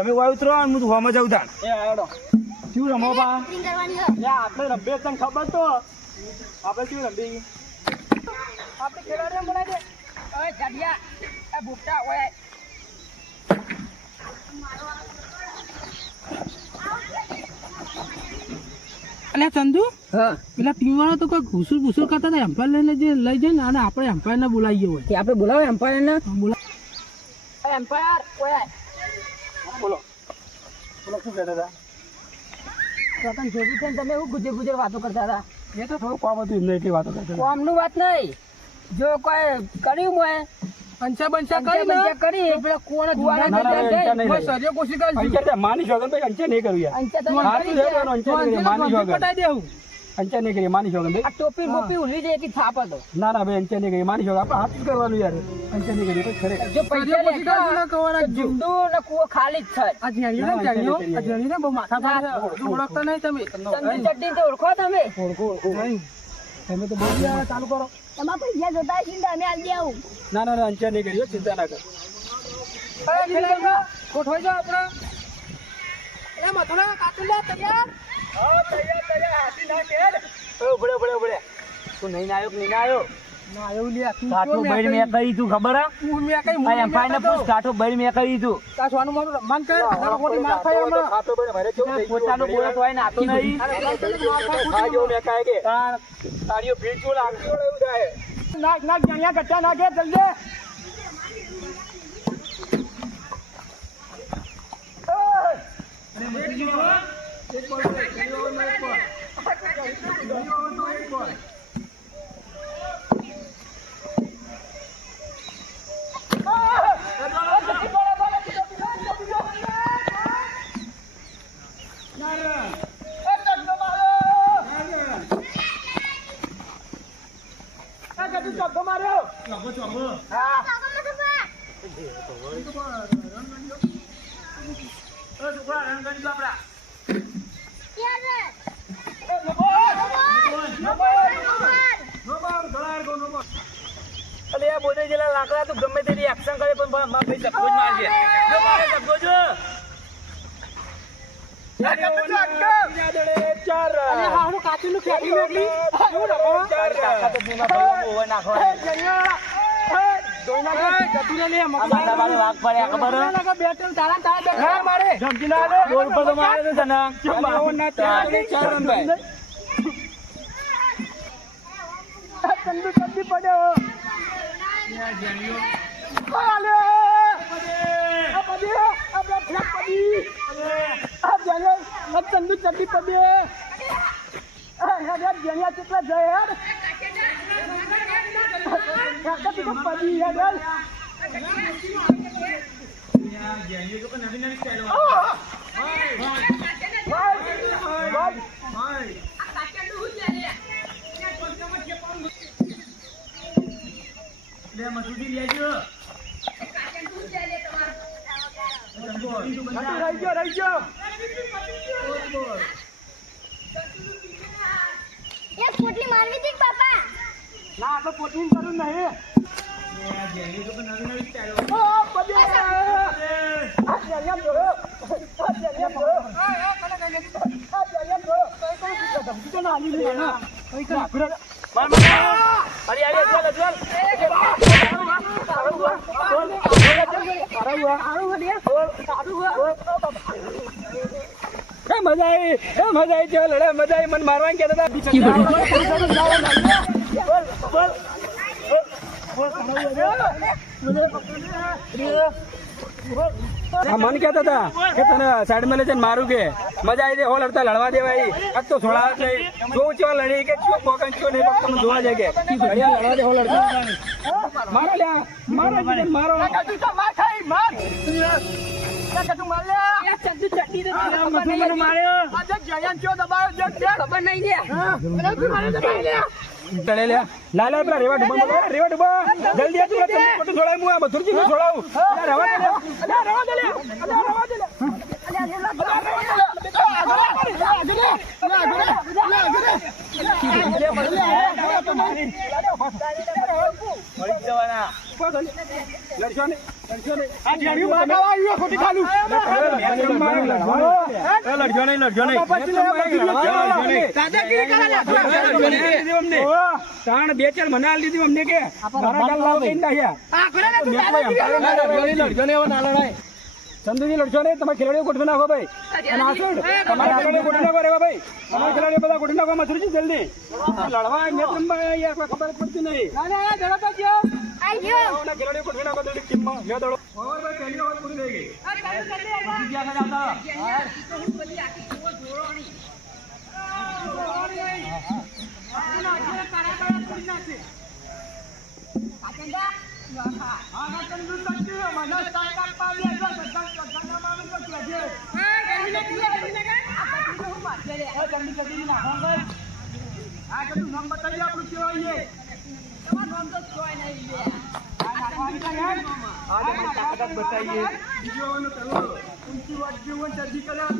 તમે વાય ઉતરો અને હું હોમાં જાઉં તાણ. એ આડો શું રમો બા? આપણે રંબે તને ખબર તો આપણે શું રંબી આપણે ખેલાડીઓ બોલાય દે ઓય જાડિયા એ ભૂખતા ઓય અલ્યા ચંદુ હા પેલા ટીમ વાળા તો કોઈ ઘૂસુર ઘૂસુર કરતા હતા એમ્પાયર લઈને જે લઈ જાય ને અને આપણે એમ્પાયર ને બોલાવીએ હોય કે આપણે બોલાવો એમ્પાયર ને બોલા એમ્પાયર ઓય બોલો બોલો શું કહેતા હતા રતન જોબી છે તમે હું ગુજર ગુજર વાતો કરતા હતા એ તો થોડું કામ હતું એમને એટલી વાતો કરતા હતા. કોમનું વાત નહીં જો કોઈ કર્યું હોય અંશા બંશા અંશા બંશા કરી તો પેલા કોણ કુવાના ના, ના, જગ્યાએ અંશા નહીં કોઈ થાય. સર્યો કોશિશ કરજો અંચા ત્યાં માની શોગન ભાઈ અંચા નહીં કર્યું યાર. અંશા તમે સાચું છે પણ અંચા નહીં કર્યું, માની શોગન. પટાઈ દેવું અંચા નહીં કરી માની શોગન આ ભાઈ. ટોપી બોપી ઉલવી જાય કે થાપ હતો ના ના ભાઈ અંચા નહીં કરી માની શોગન. આપણે હાથ જ કરવાનું યાર. અંચા નહીં કરી ખરેખર. જો પૈસા સર્યો કોશિશ કરજો ને કવાના લેતા જીવડું ને કૂવો ખાલી જ છે આ જાણીને ના, જાણીઓ અંશા આ જાણીને બહુ માથા ભારે ઓળખતા નહીં તમે ચંદુ ચડ્ડી તો ઓળખો તમે ઓળખો ઓળખો. નહીં. તમે તો બોલી યાર, ચાલુ કરો. તમારા પૈસા જોતા ચિંતા અમે આલી આવું ના ના ના અંચા નહીં કરી હો, ચિંતા ના કર. અરે નીલકંઠ, ગોઠવાઈ જાઓ આપણે એ મથુરા કાચુલા તૈયાર ઉભરે ઉભરે ઉભરે. તું નહીં આવ્યો કે નહીં આવ્યો? ના એવું લે તું કાઠું બૈર મેં કહી તું ખબર હે? હું મે કઈ આ એમ્પાયર ને પૂછ, કાઠું બૈર મેં કહી તું. તા સોનું મારું રમવાન કર ના ખોટી માર ખાય હમણાં પોતાનું બોલત હોય ને આતું નહીં. આ જો મેં કહે કે તારીઓ ભીડ શું લાગતી હોય એવું થાય. નાક નાક જાણ્યા કચ્ચા નાખે જલ્દી અલે આ બોધે જેલા લાકડા તું ગમે તેની એક્શન કરે પણ મારા ભાઈ સપોજ મારજે. જો મારે સપોજ અને હારું કાચું નું ફેંકી મેલી એવું રમો ચાર કાકા તો બીમા ભાઈ ઓવર નાખવા. બેટર તારા તારા મારે ધમકી ના આલે. બોલ ઉપર તો મારે છે તને. ચાર રન ભાઈ. ચંદુ ચંદી પડ્યો આલે આ પડી આ બ્લેક પડી આ જાને આ ચંદુ ચંદી પડી આ હેડ જાનિયા કેટલા જાય હેડ કાકા તું પડી હેડ રહી ગયો એક પોટલી મારવી હતી પાપા ના તો પોટીન કરું નહીં ઓ પડી આ જાનિયા દો આ જાનિયા દો આ જાનિયા દો તો ના આલી લે ના કઈ કર માર માર. અરે અરે ચાલ ચાલ. મજા આવી ચાલ લડે મજા આવી મને મારવા કેતા હતા. મન કેતા હતા કે તને સાઈડ માં લઈને મારું કે મજા આવી હો લડતા લડવા દેવાય આજ તો થોડા નહીં જોઉં છો લડી કે છો પોકન છો નહીં તમે જોવા જાય કે લડવા દે હો લડતા મારો લ્યા મારો માર ખાઈ માર તું માર લે ચંદુ ચડ્ડી તો માર્યો આજે જયન ચો દબાયો જે ખબર નહીં લે તળે લે લાલે પેલા રેવા ડુબા જલ્દી આ તું ખોટું છોડાય હું આ બધું છોડાવું રેવા દે તો નહીં. મળી જવાના. લડશો ને લડશો ને આ જેડિયું બાકાવા આવ્યું ખોટી ખાલું લડજો નહીં દાદાગીરી કરે તાણ બે ચાર મને આલી દીધી અમને કે મારા ગાલ લાવ કઈ નાખ્યા આ કરે ને તું દાદાગીરી લડજો ને એવો ના લડાય. ચંદુજી લડશો ને તમે ખેલાડીઓ ગોઠવી નાખો ભાઈ અને આ સાઈડ તમારા ખેલાડીઓ ગોઠવી નાખો રેવા ભાઈ તમારા ખેલાડીઓ બધા ગોઠવી નાખો મથુરજી જલ્દી લડવા મેચ રમવા યાર કોઈ ખબર જ પડતી નહીં ના જરા તો જો આઈ ગયો ઓના ખેલાડીઓ ગોઠવી નાખો જલ્દી ટીમમાં લે દડો ઓવર ભાઈ પહેલી ઓવર પૂરી થઈ ગઈ બતાઈએ બીજો ઓવરનો પહેલો ઊંચી વાત જીવન જલ્દી કલા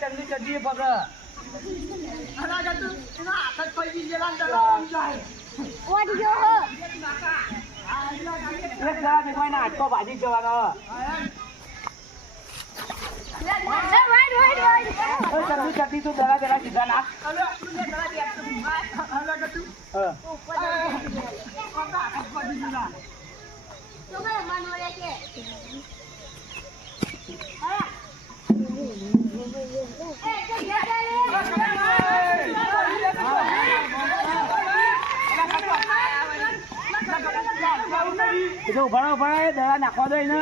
ચંદુ ચડ્ડી પગ ઓટ ગયો હો આટકો ભાજી જવાનો. એ વાઈડ ચંદુ ચડ્ડી તું દડા દડા સીધા નાખ. તમે માનો રે કે ઉભા દડા નાખવા દે ને.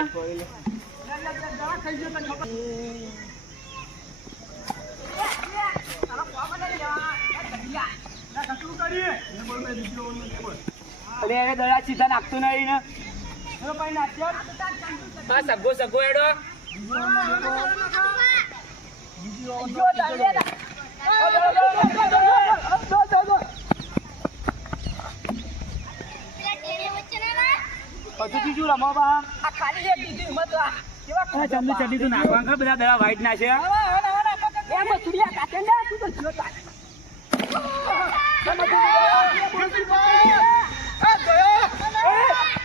અરે હવે દડા સીધા નાખતું નહીં ને. સગો સગો એડો પછી બીજું રમો બા. ચંદુ ચડી તું નાખવા બધા દડા વાઈટ ના છે.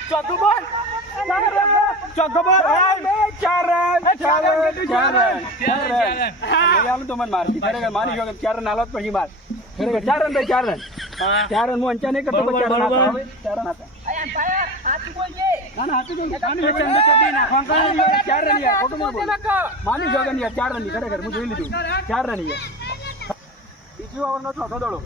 ચોથું બોલ ચોથું બોલ 4 રન તો મને મારતી ખરેખર માની શકો 4 રન હાલત પછી બાર ખરેખર 4 રન ભાઈ 4 રન 4 રન હું અંચા નહીં કરતો 4 રન હતા 4 રન હતા ના હાથી બોલ માની ચંદ ચડી નાખવા 4 રન યાર ખોટું બોલ માની શકો ને યાર 4 રન ની ખરેખર હું જોઈ લીધું 4 રન યાર બીજી ઓવર નો ચોથો દડો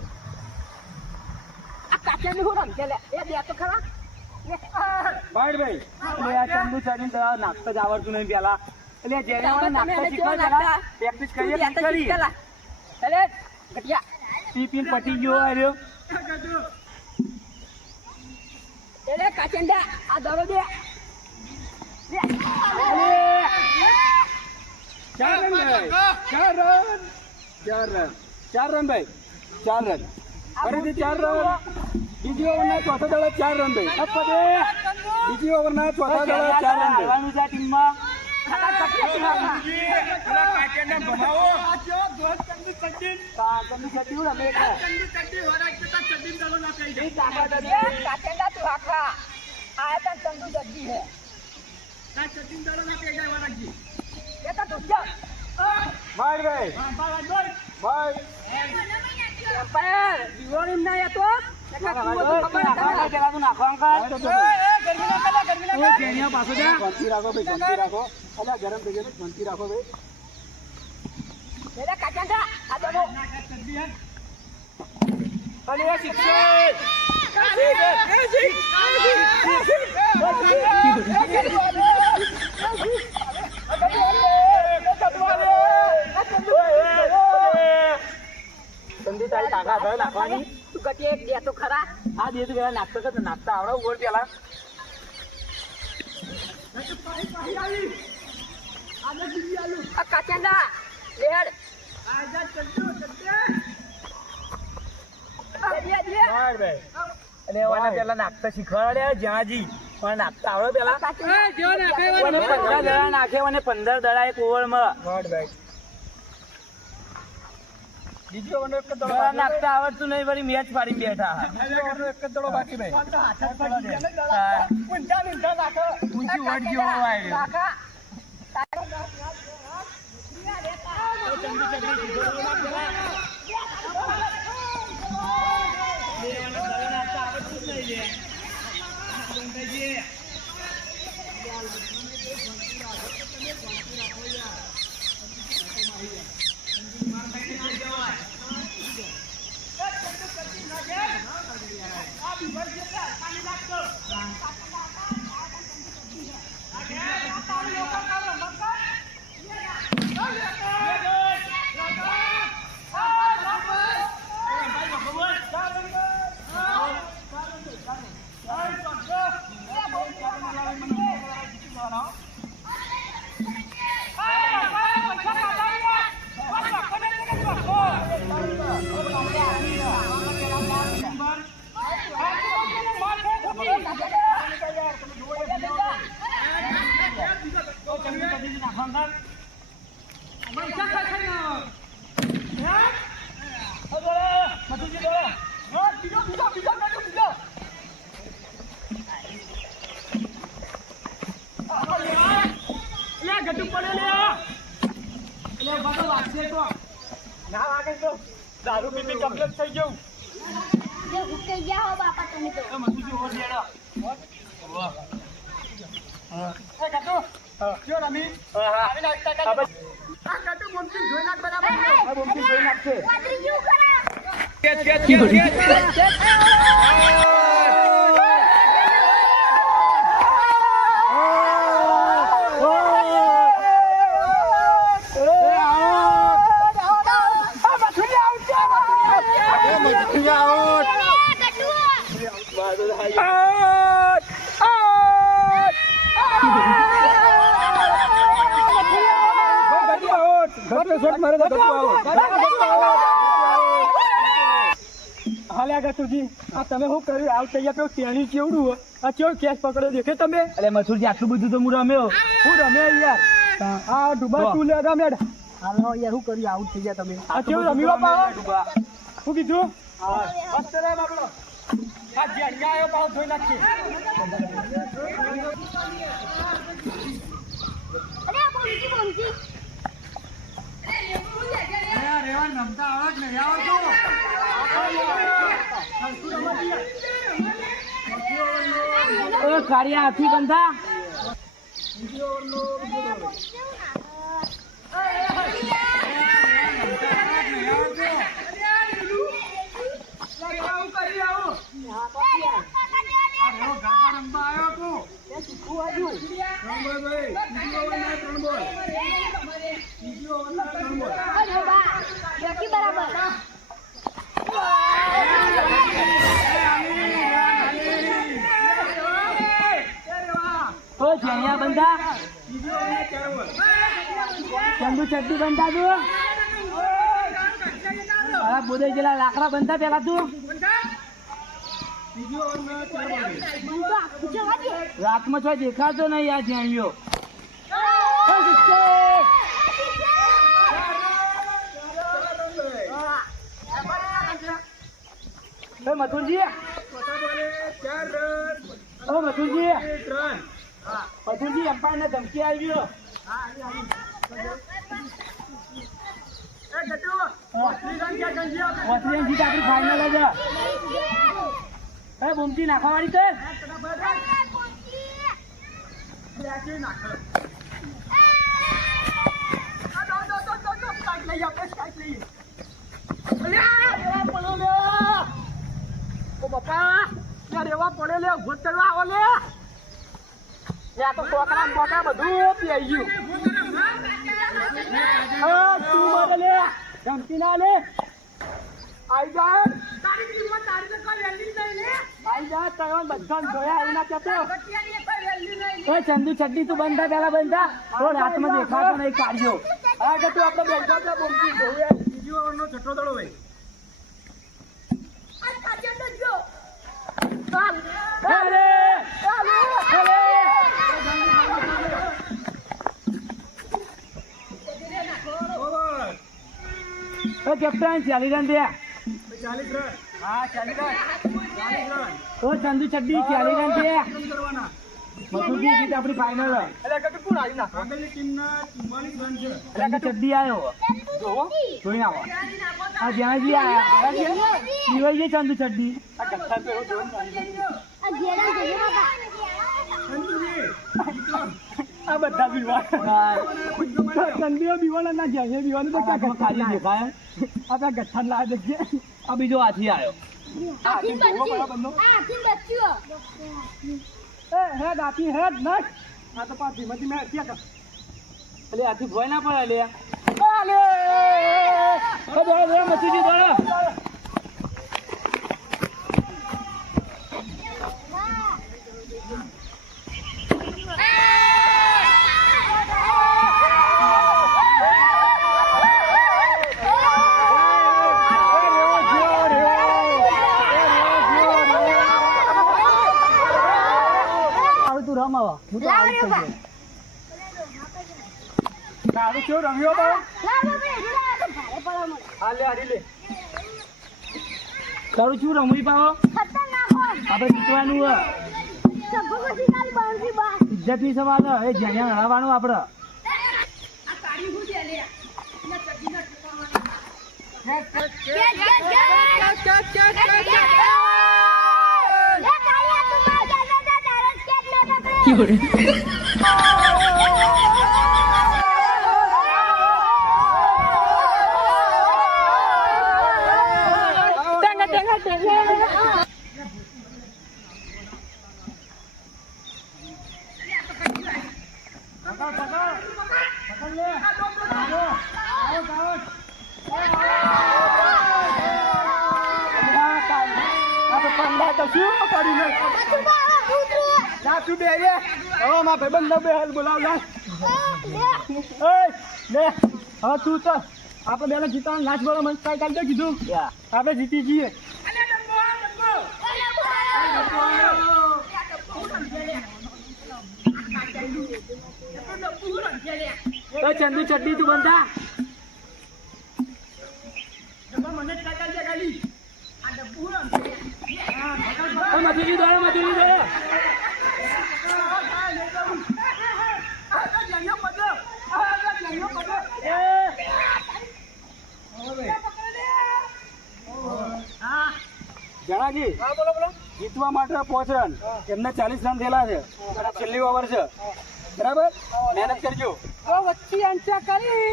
ભાઈ એટલે આ ચંદુ ચડીને તો નાખતા જ આવડતું નહીં પેલા એટલે જેને મને નાખતા શીખવા પેલા પ્રેક્ટિસ કરીએ પી પીન પટી ગયો આવ્યો ચાર રન ભાઈ 4 રન ફરીથી 4 રન બીજી ઓવરના ચોથા દળે 4 રન ભાઈ બીજી ઓવરના ચોથા દળે 4 રન ભાઈ ટીમમાં ભાઈ ગરમ થઈ ગયો શાંતિ રાખો સંધી તારી તાકાત હોય નાખવાની તું કટી એક દે તો ખરા આ દે તો પેલા નાખતા આવડે ઉપર પેલા અને એવાને પેલા નાખતા શીખવાડ્યા જ્યાંજી પણ નાખતા આવડે પેલા મને 15 દડા નાખે મને 15 દડા એક ઓવરમાં બીજો વનો એક જ દડો દડા નાખતા આવડતું નહીં વળી મેચ પાડીને બેઠા બીજો વનો એક જ દડો બાકી ભાઈ ઊંચી વડ જેવો આવ્યો દારૂ પીપી કમ્પ્લીટ થઈ ગયું જે ઉકેલ ગયા હો બાપા તમે તો જો રમી આવી નાખતા આ કાટુ બોમ્બી જોઈ નાખ બરાબર વાદળી જેવું ખરા હાલ્યા ગતુજી આ તમે શું કર્યું આવ તૈયાર પેલું તેણી કેવડું આ કેવો કેસ પકડ્યો દેખે તમે એટલે મથુરજી આટલું બધું તો હું રમ્યો હું રમ્યા યાર આ ડુબા તું લે રમ્યા હાલો યાર શું કર્યું આઉટ થઈ ગયા તમે આ કેવું રમ્યું બાપા શું કીધું બસ કરે બાપડો આ જેણિયા આવ્યો પાછો ધોઈ નાખી અરે બોમજી બોમજી કાર્ય હાથી બંધા જેણિયા બંધા ચંદુ ચડ્ડી બંધા તું બોદે જેલા લાકડા બંધા પેલા તું રાતમાં છો દેખાતો નહીં આ જેણિયો મથુરજી મથુરજી મથુરજી અમ્પાયર ને ધમકી આવ્યો જીત આપડી ફાઈનલ જ બુમજી નાખવાવાળી કર બાપા યાર એવા પડે લે ભૂત કરવા આવો લે યા તો કોકરા કોકરા બધું પી ગયું તું મારે લે ધમકી ના લે આઈ જા તારી કિંમત તારી તો કોઈ વેલ્યુ નહીં લે આઈ જા તને બધા જોયા આવી ના કેતો એ ચંદુ ચડ્ડી તું બંધા પેલા બંધા રોડ હાથમાં દેખાતો નહીં કાઢ્યો હા કે તું આપણે બેઠા બોમતી જોયા બીજો નો છઠ્ઠો દડો ભાઈ કેપ્ટન 40 રન થયા. 40 રન. હા 40 રન. 40 રન. ઓ ચંદુ ચડ્ડી 40 રન થયા. રન કરવાના. મથુરજી જીત આપણી ફાઇનલ. આગળની ટીમના 44 રન છે. ચંદુ ચડ્ડી આવ્યો. જોઈ આવો. આ જ્યાંજી આયા દિવાઈ ચંદુ ચડ્ડી. આ ઘેરા જઈએ બાપા. આ બધા બીવા. ચંદીઓ બીવાના ના જ્યાં બીવાનું તો ક્યાં ગઠ્ઠા દેખાય. આપણા ગઠ્ઠા ના દેખીએ. આ બીજો હાથી આવ્યો. આખીન બચ્ચું. આખીન બચ્ચું. હેડ હાથી હેડ નટ. આ તો પાછી ધીમે ધીમે ક્યાં કર. અલે હાથી ભોય ના પડે લે. અલે ઓ બોલો મચુજી બોલો. રમાવા હું તો આઉટ થઈ ગયો. તારું કેવું રમ્યો તો? હાલે હારી લે. તારું શું રમવી પાવો? આપણે જીતવાનું હે. ઇજ્જતની સવાલ હે. એ જ્યાં હરાવવાનું આપણે. હવે તું તો આપણે બેને જીતવાનું નાચ બોલો મને કઈ કાઢી કીધું આપણે જીતી જઈએ. ચંદુ ચડ્ડી તું બનતા મધુજી દોડો મધુજી દોડો. જણાજી જીતવા માટે 5 રન. એમને 40 રન થયેલા છે. છેલ્લી ઓવર છે બરાબર. મહેનત કરજો. વચ્ચે અંચા કરી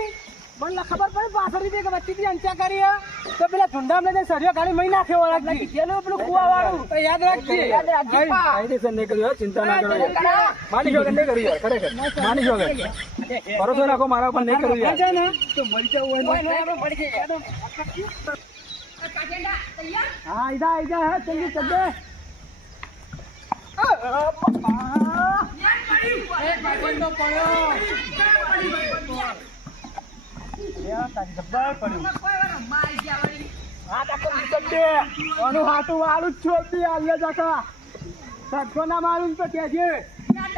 મને ખબર પડી પાછળ કે વચ્ચેથી અંચા કરી તો પેલા ધુંડામ ને સરિયો ગાડી મહી નાખ્યો પેલું કુવા વાળું યાદ રાખજે. કાયદેસર નહીં કર્યું. ચિંતા ના કરો. માની જોગર નહીં કર્યું. ખરેખર માની જોગર ભરોસો રાખો મારા ઉપર. નહીં કર્યું યાર. તો મરી જવું હા ઈદા હે ચંદુ ચડે.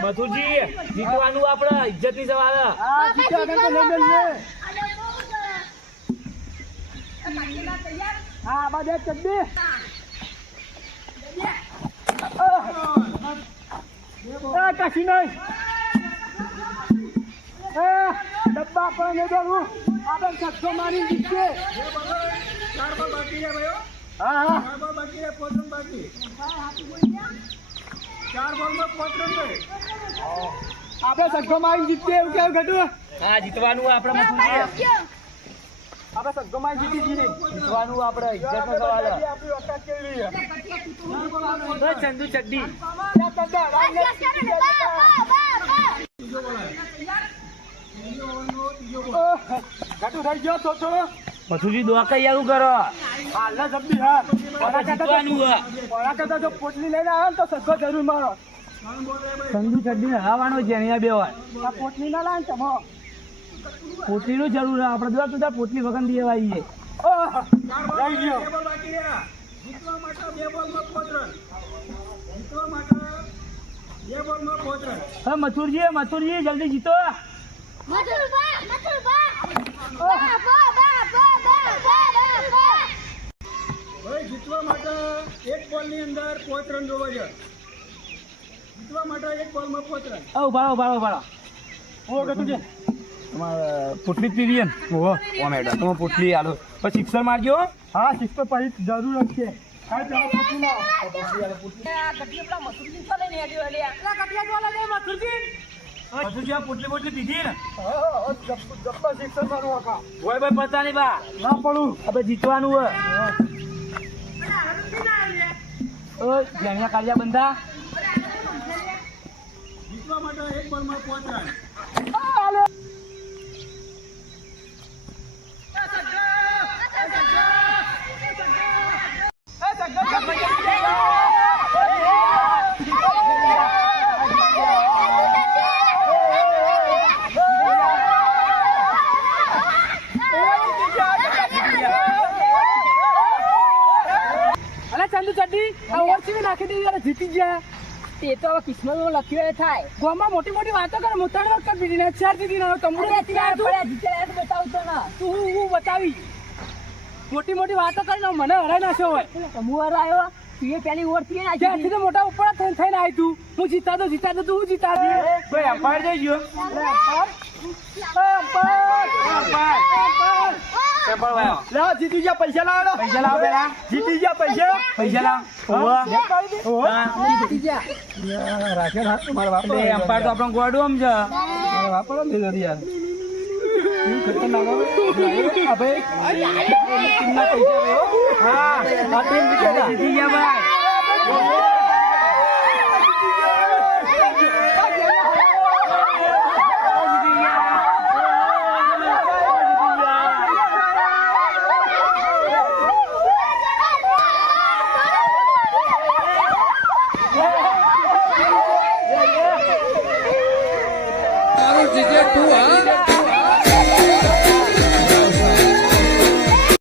મથુરજી જીતવાનું આપડે ઇજ્જત ની સવાલ. હા બધે ચડ્ડી કશી નહીં. ડબ્બા પણ નહીં આપણે સત્સો મારી જીતશે. હા હા આપણે સગ્ગો મારી જીતીએ એવું કેવું ઘટું. હા જીતવાનું આપણે આપણે સગ્ગો મારી જીતી જઈએ. જીતવાનું આપણે ઇજ્જત નો સવાલ. ચંદુ ચડ્ડી ઘટું થઈ ગયો તો થોડો. મથુરજી દોવા કઈ આવું કરો. હાલના જબ્દી હા કરતા જો પોટલી લઈને આવે ને તો સગ્ગો જરૂર મારો. ચંદુ ચડ્ડી ને હરાવવાનો છે અહીંયા 2 વાર. આ પોટલી ના લાવે તમે. પોટલી નું જરૂર આપણે દોવા તો પોટલી વગર દેવાઈએ. રહી ગયો. જીતવા માટે 2 બોલમાં 5 રન. જીતવા માટે 2 બોલમાં 5 રન. હા મથુરજી જલ્દી જીતો. મથુર બા ભાઈ જીતવા માટે એક બોલની અંદર 5 રન જોવા છે. જીતવા માટે એક બોલમાં 5 રન. ઉભાડો ઓ કતું છે તમારે પુટલી જ પીવી ને ઓહો ઓ મેડમ તમે પુટલી આલો પછી સિક્સર મારજો. હા સિક્સર પછી જરૂર જ છે કાંઈ પેલા પૂછું ના પુટલી પુટલી પીધી ને જપ્પા સિક્સર મારું આખા ઓય ભાઈ પતા નહીં બા ના પડું હવે જીતવાનું હે. ઓય જેના કાલિયા બંધા જીતવા માટે એક બોલમાં 5 રન. અલે ચંદુ ચડ્ડી આ ઓવર સીવી નાખી દીધી અને જીતી ગયા તે તો હવે કિસ્મતમાં લખ્યું એ થાય. ગોમાં મોટી મોટી વાતો કરે હું 3 વખત પીધી ને 4 જીતી ને તમડું પડ્યા જીત્યા તો બતાવતો ના. હું બતાવી મોટી મોટી વાતો કરીને મને હરાઈ નાખ્યો હોય હું હરાયો તું એ પેલી ઓવર થી નાખી ત્યાંથી તો મોટા ઉપર થઈને આવી તું હું જીતા તો તું હું જીતા દી ભાઈ અપાર જઈ ગયો જીતી ગયા પૈસા લાવો પૈસા લાવો પેલા જીતી ગયા પૈસા લાવ જીતી ગયા. રાખ્યો હાથ મારા બાપા અમ્પાયર તો આપણો ગોડું આમ છે મારા બાપા ને દીધો યાર ખતરનાક જીતી ગયા ભાઈ મારું જીજે તું હા